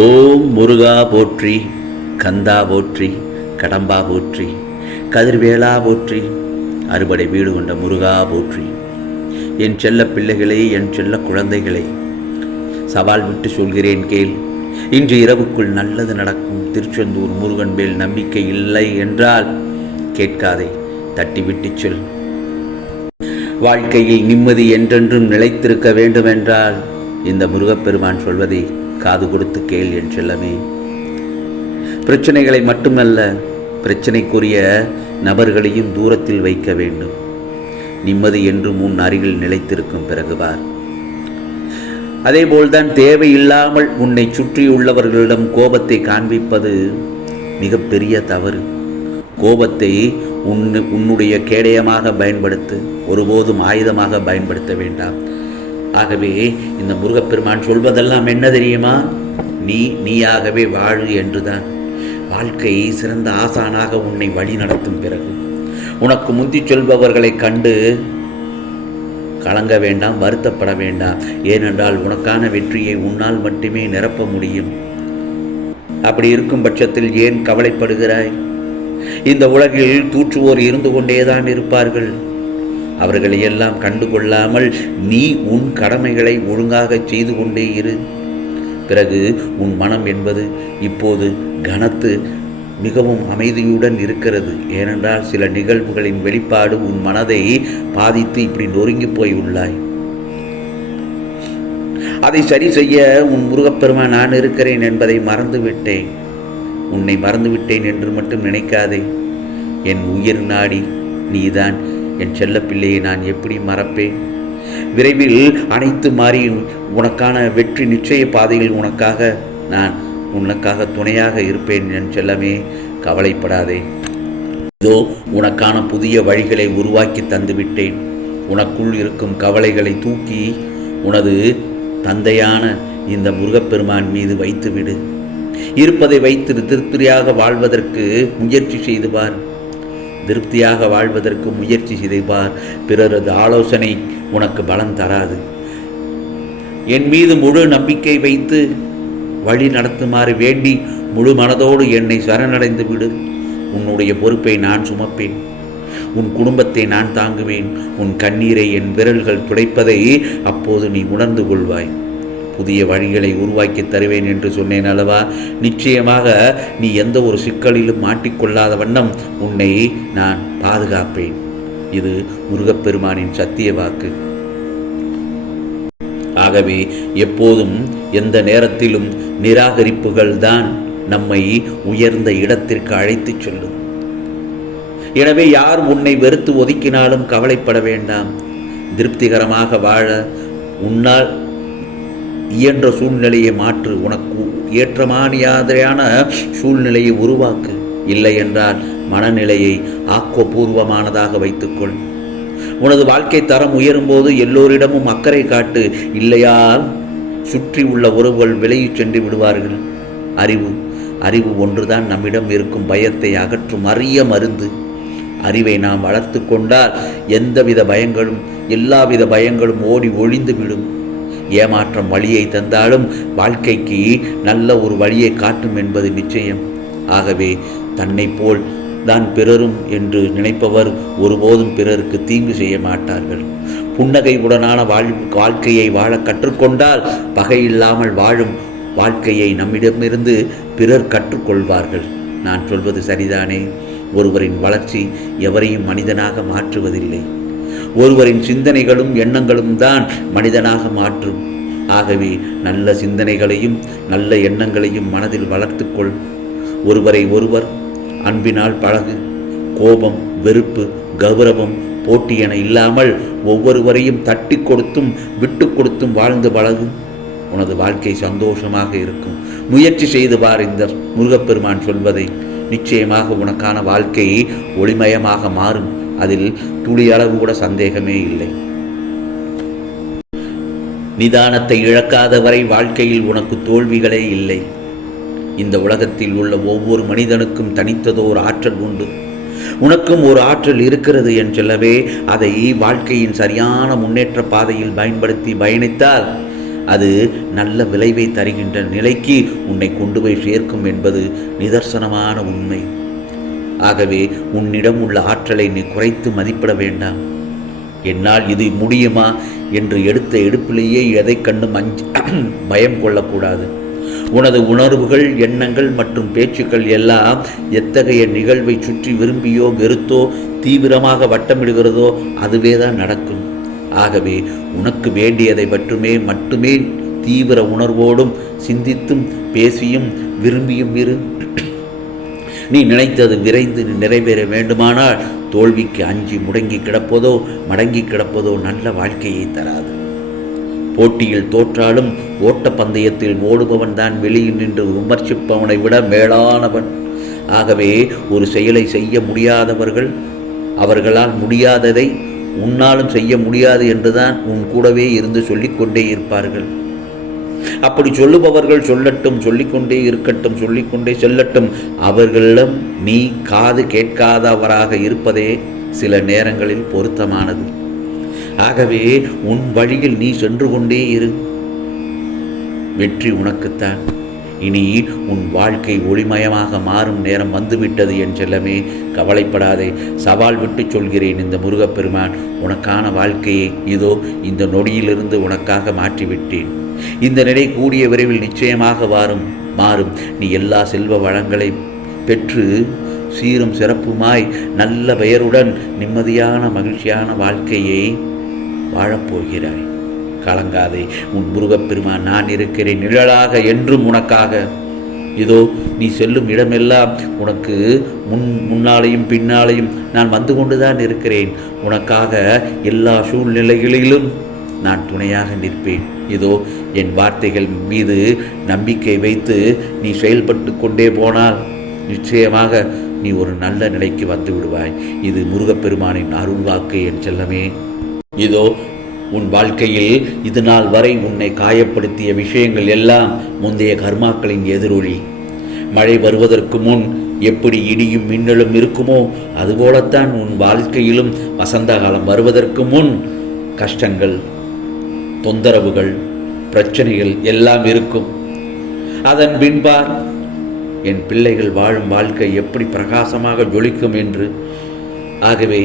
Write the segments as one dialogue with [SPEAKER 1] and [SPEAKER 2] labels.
[SPEAKER 1] ஓம் முருகா போற்றி கந்தா போற்றி கடம்பா போற்றி கதிர்வேளா போற்றி அறுபடை வீடு கொண்ட முருகா போற்றி. என் செல்ல பிள்ளைகளே என் செல்ல குழந்தைகளே சவால் விட்டு சொல்கிறேன் கேள். இன்று இரவுக்குள் நல்லது நடக்கும் திருச்செந்தூர் முருகன் மேல் நம்பிக்கை இல்லை என்றால் கேட்காதே தட்டிவிட்டு சொல். வாழ்க்கையில் நிம்மதி என்றென்றும் நிலைத்திருக்க வேண்டுமென்றால் இந்த முருகப்பெருமான் சொல்வதை காது கொடுத்து கேள் என் செல்லமே. பிரச்சனைகளை மட்டுமல்ல பிரச்சனைக்குரிய நபர்களையும் தூரத்தில் வைக்க வேண்டும். நிம்மதி என்றும் உன் அருகில் நிலைத்திருக்கும் பிறகுவார் அதேபோல்தான் தேவையில்லாமல் உன்னை சுற்றியுள்ளவர்களிடம் கோபத்தை காண்பிப்பது மிகப்பெரிய தவறு. கோபத்தை உன் உன்னுடைய கேடயமாக பயன்படுத்து ஒருபோதும் ஆயுதமாக பயன்படுத்த வேண்டாம். ஆகவே இந்த முருகப்பெருமான் சொல்வதெல்லாம் என்ன தெரியுமா? நீ நீயாகவே வாழு என்றுதான். வாழ்க்கை சிறந்த ஆசானாக உன்னை வழி நடத்தும் பிறகு. உனக்கு முந்தி சொல்பவர்களை கண்டு கலங்க வேண்டாம் வருத்தப்பட வேண்டாம். ஏனென்றால் உனக்கான வெற்றியை உன்னால் மட்டுமே நிரப்ப முடியும். அப்படி இருக்கும் பட்சத்தில் ஏன் கவலைப்படுகிறாய்? இந்த உலகில் தூற்றுவோர் இருந்து கொண்டேதான் இருப்பார்கள். அவர்களையெல்லாம் கண்டுகொள்ளாமல் கண்டு கொள்ளாமல் நீ உன் கடமைகளை ஒழுங்காக செய்து கொண்டே இரு. பிறகு உன் மனம் என்பது இப்போது கனத்து மிகவும் அமைதியுடன் இருக்கிறது. ஏனென்றால் சில நிகழ்வுகளின் வெளிப்பாடு உன் மனதை பாதித்து இப்படி நொறுங்கி போய் உள்ளாய். அதை சரி செய்ய உன் முருகப்பெருமான் நான் இருக்கிறேன் என்பதை மறந்துவிட்டேன். உன்னை மறந்துவிட்டேன் என்று மட்டும் நினைக்காதே. என் உயிர் நாடி நீதான் என் செல்லப்பிள்ளையை நான் எப்படி மறப்பேன்? விரைவில் அனைத்து மாறி உனக்கான வெற்றி நிச்சய பாதையில் உனக்காக நான் உனக்காக துணையாக இருப்பேன் என் செல்லமே. கவலைப்படாதே. இதோ உனக்கான புதிய வழிகளை உருவாக்கி தந்துவிட்டேன். உனக்குள் இருக்கும் கவலைகளை தூக்கி உனது தந்தையான இந்த முருகப்பெருமான் மீது வைத்துவிடு. இருப்பதை வைத்து திருப்தியாக வாழ்வதற்கு முயற்சி செய்து பார். திருப்தியாக வாழ்வதற்கு முயற்சி செய்துபார் பிறரது ஆலோசனை உனக்கு பலம் தராது. என் மீது முழு நம்பிக்கை வைத்து வழி நடத்துமாறு வேண்டி முழு மனதோடு என்னை சரணடைந்து விடு. உன்னுடைய பொறுப்பை நான் சுமப்பேன். உன் குடும்பத்தை நான் தாங்குவேன். உன் கண்ணீரை என் விரல்கள் துடைப்பதை அப்போது நீ உணர்ந்து கொள்வாய். புதிய வழிகளை உருவாக்கி தருவேன் என்று சொன்னேன் அல்லவா? நிச்சயமாக நீ எந்த ஒரு சிக்கலிலும் மாட்டிக்கொள்ளாத வண்ணம் உன்னை நான் பாதுகாப்பேன். இது முருகப்பெருமானின் சத்திய வாக்கு. ஆகவே எப்போதும் எந்த நேரத்திலும் நிராகரிப்புகள் தான் நம்மை உயர்ந்த இடத்திற்கு அழைத்துச் செல்லும். எனவே யார் உன்னை வெறுத்து ஒதுக்கினாலும் கவலைப்பட வேண்டாம். திருப்திகரமாக வாழ உன்னால் இயன்ற சூழ்நிலையை மாற்று உனக்கு ஏற்றமானியாதையான சூழ்நிலையை உருவாக்கு. இல்லை என்றால் மனநிலையை ஆக்கப்பூர்வமானதாக வைத்துக்கொள். உனது வாழ்க்கை தரம் உயரும்போது எல்லோரிடமும் அக்கறை காட்டு. இல்லையால் சுற்றி உள்ள உறவுகள் விலகி சென்று விடுவார்கள். அறிவு அறிவு ஒன்றுதான் நம்மிடம் இருக்கும் பயத்தை அகற்றும் அரிய மருந்து. அறிவை நாம் வளர்த்து கொண்டால் எந்தவித பயங்களும் எல்லாவித பயங்களும் ஓடி ஒழிந்துவிடும் விடும். ஏமாற்றம் வழியை தந்தாலும் வாழ்க்கைக்கு நல்ல ஒரு வழியை காட்டும் என்பது நிச்சயம். ஆகவே தன்னை போல் தான் பிறரும் என்று நினைப்பவர் ஒருபோதும் பிறருக்கு தீங்கு செய்ய மாட்டார்கள். புன்னகையுடனான வாழ் வாழ்க்கையை வாழ கற்றுக்கொண்டால் பகை இல்லாமல் வாழும் வாழ்க்கையை நம்மிடமிருந்து பிறர் கற்றுக்கொள்வார்கள். நான் சொல்வது சரிதானே? ஒருவரின் வளர்ச்சி எவரையும் மனிதனாக மாற்றுவதில்லை. ஒருவரின் சிந்தனைகளும் எண்ணங்களும் தான் மனிதனாக மாற்றும். ஆகவே நல்ல சிந்தனைகளையும் நல்ல எண்ணங்களையும் மனதில் வளர்த்துக்கொள். ஒருவரை ஒருவர் அன்பினால் பழகு. கோபம் வெறுப்பு கௌரவம் போட்டி என இல்லாமல் ஒவ்வொருவரையும் தட்டி கொடுத்தும் விட்டு கொடுத்தும் வாழ்ந்து பழகு. உனது வாழ்க்கை சந்தோஷமாக இருக்கும். முயற்சி செய்து பார் இந்த முருகப்பெருமான் சொல்வதை. நிச்சயமாக உனக்கான வாழ்க்கை ஒளிமயமாக மாறும். அதில் துளி அளவு கூட சந்தேகமே இல்லை. நிதானத்தை இழக்காத வரை வாழ்க்கையில் உனக்கு தோல்விகளே இல்லை. இந்த உலகத்தில் உள்ள ஒவ்வொரு மனிதனுக்கும் தனித்ததோர் ஆற்றல் உண்டு. உனக்கும் ஒரு ஆற்றல் இருக்கிறது என் சொல்லவே அதை வாழ்க்கையின் சரியான முன்னேற்ற பாதையில் பயன்படுத்தி பயணித்தால் அது நல்ல விளைவை தருகின்ற நிலைக்கு உன்னை கொண்டு போய் சேர்க்கும் என்பது நிதர்சனமான உண்மை. ஆகவே உன்னிடம் உள்ள ஆற்றலை நீ குறைத்து மதிப்பிட வேண்டாம். என்னால் இது முடியுமா? என்று எடுத்த எடுப்பிலேயே எதை கண்டும் அஞ்சு பயம் கொள்ளக்கூடாது. உனது உணர்வுகள் எண்ணங்கள் மற்றும் பேச்சுக்கள் எல்லாம் எத்தகைய நிகழ்வை சுற்றி விரும்பியோ வெறுத்தோ தீவிரமாக வட்டமிடுகிறதோ அதுவே தான் நடக்கும். ஆகவே உனக்கு வேண்டியதை மட்டுமே மட்டுமே தீவிர உணர்வோடும் சிந்தித்தும் பேசியும் விரும்பியும் இரு. நீ நினைத்தது விரைந்து நிறைவேற வேண்டுமானால் தோல்விக்கு அஞ்சி முடங்கி கிடப்பதோ மடங்கி கிடப்பதோ நல்ல வாழ்க்கையை தராது. போட்டியில் தோற்றாலும் ஓட்டப்பந்தயத்தில் ஓடுபவன் தான் வெளியில் நின்று விமர்சிப்பவனை விட மேலானவன். ஆகவே ஒரு செயலை செய்ய முடியாதவர்கள் அவர்களால் முடியாததை உன்னாலும் செய்ய முடியாது என்றுதான் உன் கூடவே இருந்து சொல்லிக்கொண்டே இருப்பார்கள். அப்படி சொல்லுபவர்கள் சொல்லட்டும் சொல்லிக்கொண்டே இருக்கட்டும் சொல்லிக்கொண்டே செல்லட்டும். அவர்களிடம் நீ காது கேட்காதவராக இருப்பதே சில நேரங்களில் பொருத்தமானது. ஆகவே உன் வழியில் நீ சென்று கொண்டே இரு. வெற்றி உனக்குத்தான். இனி உன் வாழ்க்கை ஒளிமயமாக மாறும் நேரம் வந்துவிட்டது என் செல்லமே. கவலைப்படாதே. சவால் விட்டு சொல்கிறேன் இந்த முருகப்பெருமான். உனக்கான வாழ்க்கையை இதோ இந்த நொடியிலிருந்து உனக்காக மாற்றிவிட்டேன். இந்த நிலை கூடிய விரைவில் நிச்சயமாக வாரும் மாறும். நீ எல்லா செல்வ வளங்களை பெற்று சீரும் சிறப்புமாய் நல்ல பெயருடன் நிம்மதியான மகிழ்ச்சியான வாழ்க்கையை வாழப்போகிறாய். கலங்காதே உன் முருகப்பெருமான் நான் இருக்கிறேன் நிழலாக என்றும் உனக்காக. இதோ நீ செல்லும் இடமெல்லாம் உனக்கு முன் முன்னாலையும் பின்னாலையும் நான் வந்து கொண்டுதான் இருக்கிறேன். உனக்காக எல்லா சூழ்நிலைகளிலும் நான் துணையாக நிற்பேன். இதோ என் வார்த்தைகள் மீது நம்பிக்கை வைத்து நீ செயல்பட்டு கொண்டே போனால் நிச்சயமாக நீ ஒரு நல்ல நிலைக்கு வந்து விடுவாய். இது முருகப்பெருமானின் அருள் வாக்கு என் செல்லமே. இதோ உன் வாழ்க்கையில் இது நாள் வரை உன்னை காயப்படுத்திய விஷயங்கள் எல்லாம் முந்தைய கர்மாக்களின் எதிரொலி. மழை வருவதற்கு முன் எப்படி இடியும் மின்னலும் இருக்குமோ அதுபோலத்தான் உன் வாழ்க்கையிலும் வசந்த காலம் வருவதற்கு முன் கஷ்டங்கள் தொந்தரவுகள் பிரச்சனைகள் எல்லாம் இருக்கும். அதன் பின்பார் என் பிள்ளைகள் வாழும் வாழ்க்கை எப்படி பிரகாசமாக ஜொலிக்கும் என்று. ஆகவே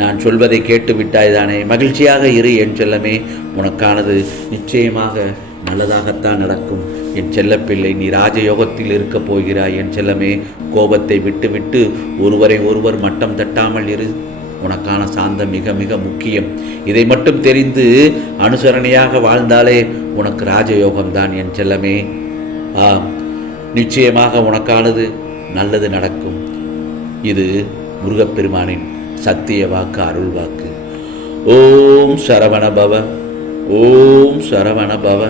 [SPEAKER 1] நான் சொல்வதை கேட்டு விட்டாய்தானே மகிழ்ச்சியாக இரு என் செல்லமே உனக்கானது நிச்சயமாக நல்லதாகத்தான் நடக்கும். என் செல்லப்பிள்ளை நீ ராஜயோகத்தில் இருக்கப் போகிறாய் என் செல்லமே கோபத்தை விட்டுவிட்டு ஒருவரை ஒருவர் மட்டம் தட்டாமல் இரு. உனக்கான சாந்தம் மிக மிக முக்கியம். இதை மட்டும் தெரிந்து அனுசரணையாக வாழ்ந்தாலே உனக்கு ராஜயோகம்தான் என் செல்லமே. ஆம் நிச்சயமாக உனக்கானது நல்லது நடக்கும். இது முருகப்பெருமானின் சத்திய வாக்கு அருள் வாக்கு. ஓம் சரவண பவ ஓம் சரவண பவ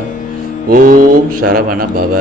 [SPEAKER 1] ஓம் சரவண பவ.